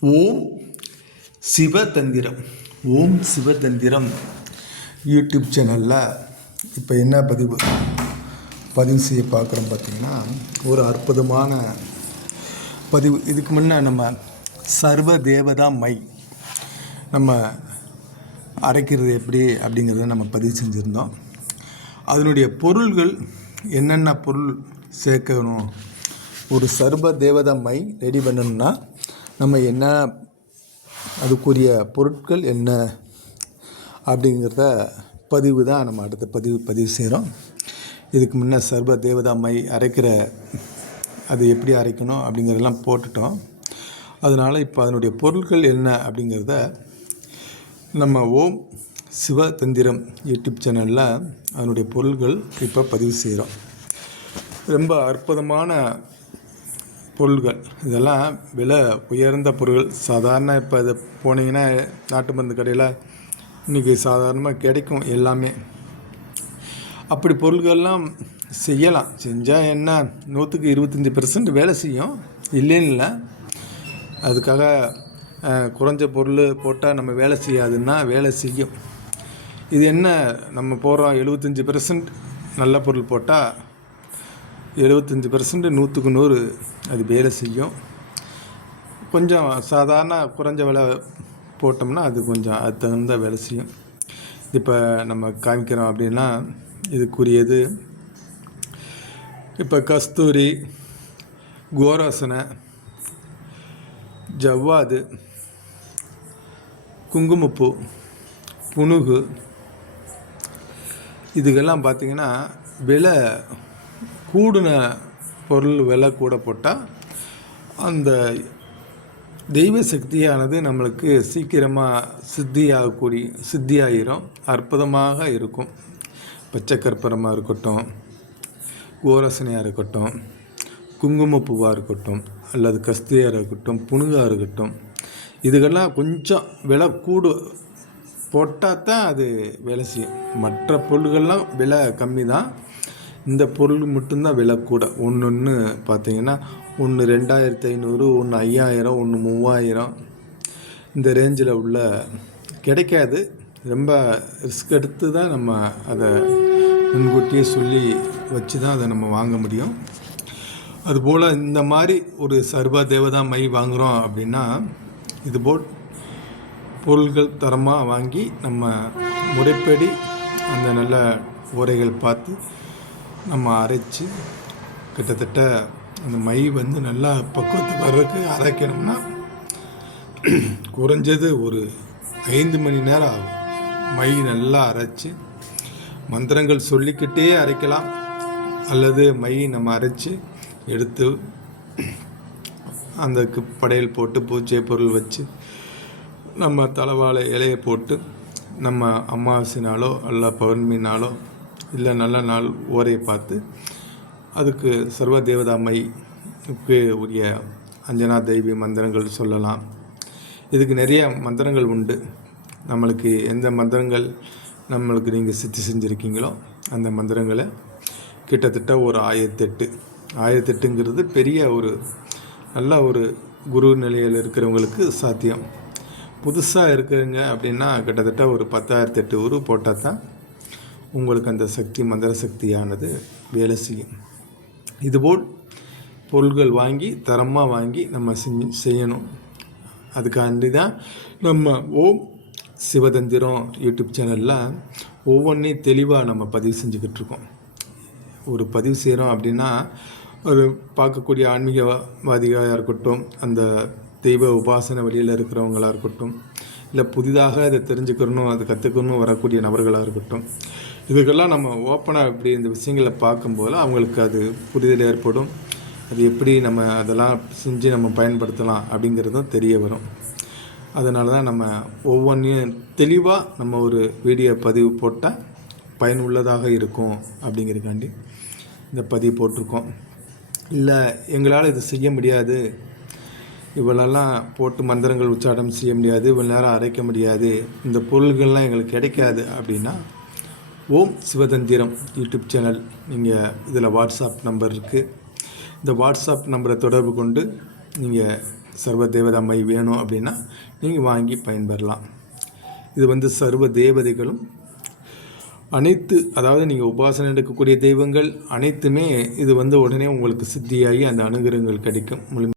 ஓம் சிவதந்திரம். ஓம் சிவதந்திரம் YouTube சேனலில் இப்போ என்ன பதிவு? பதிவு செய்ய பார்க்குறோம் பார்த்தீங்கன்னா ஒரு அற்புதமான பதிவு. இதுக்கு முன்னே நம்ம சர்வ தேவதா மை நம்ம அரைக்கிறது எப்படி அப்படிங்கிறத நம்ம பதிவு செஞ்சுருந்தோம். அதனுடைய பொருள்கள் என்னென்ன பொருள் சேர்க்கணும்? ஒரு சர்வ தேவதா மை ரெடி பண்ணணும்னா நம்ம என்ன அதுக்குரிய பொருட்கள் என்ன அப்படிங்கிறத பதிவு தான் நம்ம அடுத்த பதிவு பதிவு செய்கிறோம் இதுக்கு முன்னே சர்வ தேவதா மை அரைக்கிற அது எப்படி அரைக்கணும் அப்படிங்கிறதெல்லாம் போட்டுட்டோம். அதனால் இப்போ அதனுடைய பொருட்கள் என்ன அப்படிங்கிறத நம்ம ஓம் சிவதந்திரம் யூடியூப் சேனலில் அதனுடைய பொருள்கள் இப்போ பதிவு செய்கிறோம் ரொம்ப அற்புதமான பொருள்கள். இதெல்லாம் விலை உயர்ந்த பொருட்கள் சாதாரண இப்போ இது போனீங்கன்னா நாட்டு மருந்து கடையில் இன்றைக்கி சாதாரணமாக கிடைக்கும் எல்லாமே. அப்படி பொருள்கள்லாம் செய்யலாம். செஞ்சால் என்ன? நூற்றுக்கு இருபத்தஞ்சி பெர்சன்ட் வேலை செய்யும். இல்லைன்னு இல்லை அதுக்காக குறைஞ்ச பொருள் போட்டால் நம்ம வேலை செய்யாதுன்னா வேலை செய்யும். இது என்ன? நம்ம போகிறோம் எழுபத்தஞ்சி பெர்சன்ட் நல்ல பொருள் போட்டால் எழுபத்தஞ்சி பர்சன்ட் நூற்றுக்கு நூறு அது வேலை செய்யும். கொஞ்சம் சாதாரண குறைஞ்ச விலை போட்டோம்னா அது கொஞ்சம் அது தகுந்த வேலை செய்யும். இப்போ நம்ம காமிக்கிறோம் அப்படின்னா இதுக்குரியது. இப்போ கஸ்தூரி கோராசனை ஜவ்வாது குங்குமப்பூ புணுகு இதுக்கெல்லாம் பார்த்திங்கன்னா விலை கூடின பொருள் விலை கூட போட்டால் அந்த தெய்வ சக்தியானது நம்மளுக்கு சீக்கிரமாக சித்தியாகக்கூடிய சித்தியாயிரும் அற்புதமாக இருக்கும். பச்சை கற்பூரமாக இருக்கட்டும் கோரசனையாக இருக்கட்டும் குங்குமப்பூவாக இருக்கட்டும் அல்லது கஸ்தியாக இருக்கட்டும் புனுகாக இருக்கட்டும் இதுக்கெல்லாம் கொஞ்சம் விலை கூடு போட்டால் தான் அது வேலை செய்யும். மற்ற பொருள்கள்லாம் விலை கம்மி தான் இந்த பொருள் மட்டும்தான் விலை கூட. ஒன்று ஒன்று பார்த்தீங்கன்னா ஒன்று ரெண்டாயிரத்து ஐநூறு ஒன்று ஐயாயிரம் ஒன்று மூவாயிரம். இந்த ரேஞ்சில் உள்ள கிடைக்காது. ரொம்ப ரிஸ்க் எடுத்து தான் நம்ம அதை முன்கூட்டியே சொல்லி வச்சு தான் அதை நம்ம வாங்க முடியும். அதுபோல் இந்த மாதிரி ஒரு சர்வ தேவதா மை வாங்குகிறோம் அப்படின்னா இதுபோல் பொருள்கள் தரமாக வாங்கி நம்ம முறைப்படி அந்த நல்ல உரைகள் பார்த்து நம்ம அரைச்சி கிட்டத்தட்ட அந்த மை வந்து நல்லா பக்குவத்துக்கு வர்றதுக்கு அரைக்கணும்னா குறைஞ்சது ஒரு ஐந்து மணி நேரம் ஆகும். மை நல்லா அரைச்சி மந்திரங்கள் சொல்லிக்கிட்டே அரைக்கலாம். அல்லது மை நம்ம அரைச்சி எடுத்து அந்த படையல் போட்டு பூஜை பொருள் வச்சு நம்ம தலைவாழை இலையை போட்டு நம்ம அமாவாசைனாலோ அல்ல பௌர்ணமினாலோ இல்லை நல்ல நாள் ஓரையை பார்த்து அதுக்கு சர்வ தேவதாமைக்கு உரிய அஞ்சனா தெய்வி மந்திரங்கள் சொல்லலாம். இதுக்கு நிறைய மந்திரங்கள் உண்டு. நம்மளுக்கு எந்த மந்திரங்கள் நம்மளுக்கு நீங்கள் சித்தி செஞ்சுருக்கீங்களோ அந்த மந்திரங்களை கிட்டத்தட்ட ஒரு ஆயிரத்தெட்டு. ஆயிரத்தெட்டுங்கிறது பெரிய ஒரு நல்ல ஒரு குரு நிலையில் இருக்கிறவங்களுக்கு சாத்தியம். புதுசாக இருக்கிறவங்க அப்படின்னா கிட்டத்தட்ட ஒரு பத்தாயிரத்தெட்டு உரு போட்டால் தான் உங்களுக்கு அந்த சக்தி மந்திர சக்தியானது வேலை செய்யும். இதுபோல் பொருள்கள் வாங்கி தரமாக வாங்கி நம்ம செஞ்சு செய்யணும். அதுக்காண்டி தான் நம்ம ஓம் சிவதந்திரம் யூடியூப் சேனலில் ஒவ்வொன்றையும் தெளிவாக நம்ம பதிவு செஞ்சுக்கிட்டு இருக்கோம். ஒரு பதிவு செய்கிறோம் அப்படின்னா ஒரு பார்க்கக்கூடிய ஆன்மீகவாதிகளாக இருக்கட்டும் அந்த தெய்வ உபாசனை வழியில் இருக்கிறவங்களாக இருக்கட்டும் இல்லை புதிதாக அதை தெரிஞ்சுக்கணும் அதை கற்றுக்கணும் வரக்கூடிய நபர்களாக இருக்கட்டும் இதுக்கெல்லாம் நம்ம ஓப்பனாக இப்படி இந்த விஷயங்களை பார்க்கும்போது அவங்களுக்கு அது புரிதல் ஏற்படும். அது எப்படி நம்ம அதெல்லாம் செஞ்சு நம்ம பயன்படுத்தலாம் அப்படிங்கிறதும் தெரிய வரும். அதனால தான் நம்ம ஒவ்வொன்றையும் தெளிவாக நம்ம ஒரு வீடியோ பதிவு போட்டால் பயனுள்ளதாக இருக்கும் அப்படிங்கிறதுக்காண்டி இந்த பதிவு போட்டிருக்கோம். இல்லை எங்களால் இது செய்ய முடியாது. இவ்வளோலாம் போட்டு மந்திரங்கள் உச்சாரம் செய்ய முடியாது. இவ்வளோ நேரம் அரைக்க முடியாது. இந்த பொருள்கள்லாம் எங்களுக்கு கிடைக்காது அப்படின்னா ஓம் சிவதந்திரம் யூடியூப் சேனல். நீங்கள் இதில் வாட்ஸ்அப் நம்பர் இருக்குது இந்த வாட்ஸ்அப் நம்பரை தொடர்பு கொண்டு நீங்கள் சர்வ தேவதா மை வேணும் அப்படின்னா நீங்கள் வாங்கி பயன்பெறலாம். இது வந்து சர்வ தேவதைகளும் அனைத்து அதாவது நீங்கள் உபாசனை எடுக்கக்கூடிய தெய்வங்கள் அனைத்துமே இது வந்து உடனே உங்களுக்கு சித்தியாகி அந்த அனுகிரகங்கள் கிடைக்கும். முழுமை